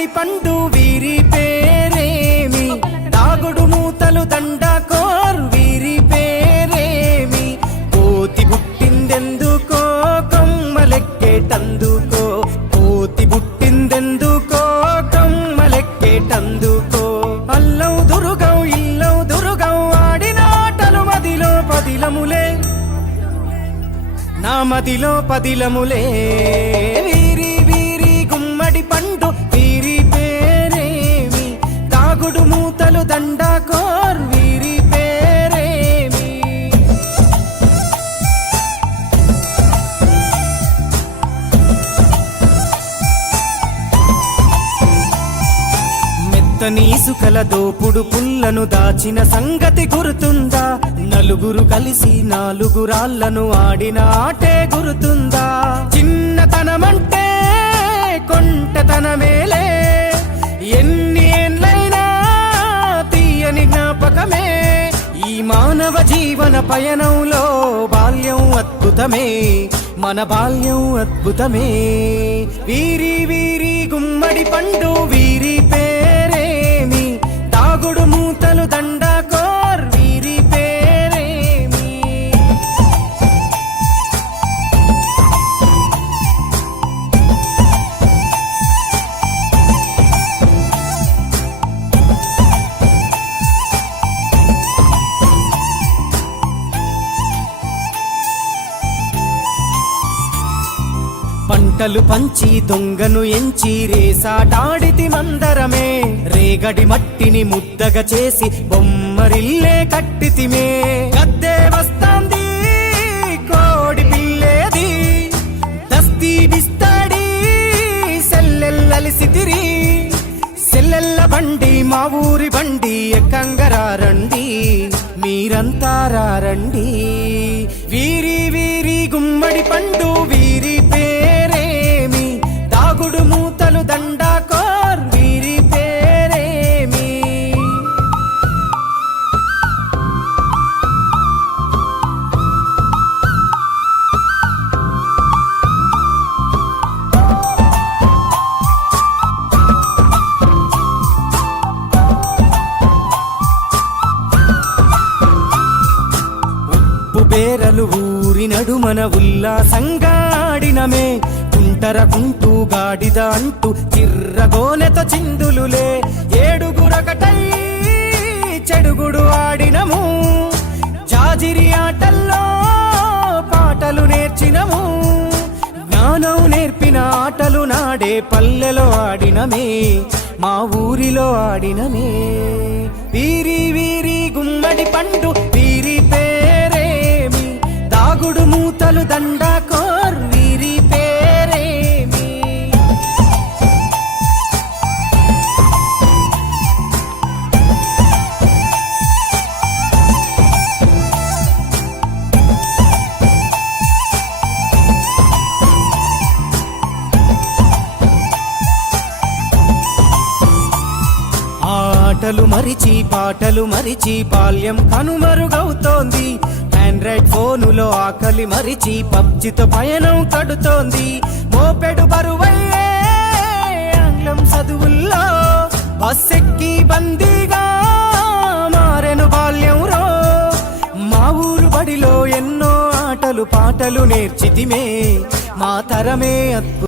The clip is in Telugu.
గుమ్మడి పండు వీరి పేరేమి, దాగుడు మూతలు దండకోర్ వీరి పేరేమి, కోతి పుట్టిందెందుకో కొమ్మలెక్కేటందుకో, కోతి పుట్టిందెందుకో కొమ్మలెక్కేటందుకో, అల్లౌ దురుగౌ ఇల్లౌ దురుగౌ ఆడిన ఆటలు మదిలో పదిలములే, నా మదిలో పదిలములే, వీరి వీరి గుమ్మడి పండు వీరి పేరేమి, దాగుడు మూతలు దండకోర్ వీరి పేరేమి. మెత్తని ఇసుకల దోపుడు పుల్లను దాచిన సంగతి గుర్తుందా, నలుగురు కలిసి నాలుగురాళ్లను ఆడిన ఆటే గుర్తుందా, చిన్నతనమంటే కొంటతనమేలే, ఎన్ని ఏండ్లైనా తీయని జ్ఞాపకమే, ఈ మానవ జీవన పయనంలో బాల్యం అద్భుతమే, మన బాల్యం అద్భుతమే, వీరి వీరి గుమ్మడి పండు వీరి పేరేమి, దాగుడు మూతలు దండకోర్ వీరి పేరేమి. పంటలు పంచి దొంగను ఎంచి రేసాటాడితి మందరమే, రేగడి మట్టిని ముద్దగా చేసి బొమ్మరిల్లే కట్టితిమే, గద్దే వస్తాంది కోడి పిల్లేది, దస్తీ బిస్తాడి సెల్లెల్లలిసితిరి, సెల్లెల్ల బండి మా ఊరి బండి ఎక్కంగరారండి, మీరంతా రారండి, వీరి వీరి గుమ్మడి పండు వీరి పేరేమి, దాగుడు మూతలు దండకోర్ వీరి పేరేమి. ఉప్పు బేరలు ఊరి నడుమన ఉల్లాసంగా ఆడినమే, కుంటరకుంటూ గాడిద అంటూ చిర్రగోనెతో చిందులులే, ఏడుగురకటై చెడుగుడు ఆడినము, జాజిరి ఆటల్లో పాటలు నేర్చినము, జ్ఞానం నేర్పిన ఆటలు నాడే పల్లెలో ఆడినమే, మా ఊరిలో ఆడినమే, వీరి వీరి గుమ్మడి పండు వీరి పేరేమి, దాగుడు మూతలు దండకోర్ వీరి పేరేమి. ఆటలు మరిచి పాటలు మరిచి బాల్యం కనుమరుగవుతోంది, ఆండ్రాయిడ్ ఫోనులో ఆకలి మరిచి పబ్జితో పయనం కడుతోంది, మోపెడు బరువయ్యే ఆంగ్లం చదువుల్లో బస్సెక్కి బందీగా మారెను బాల్యం రో, మా ఊరు బడిలో ఎన్నో ఆటలు పాటలు నేర్చితిమే, మా తరమే అద్భుతం.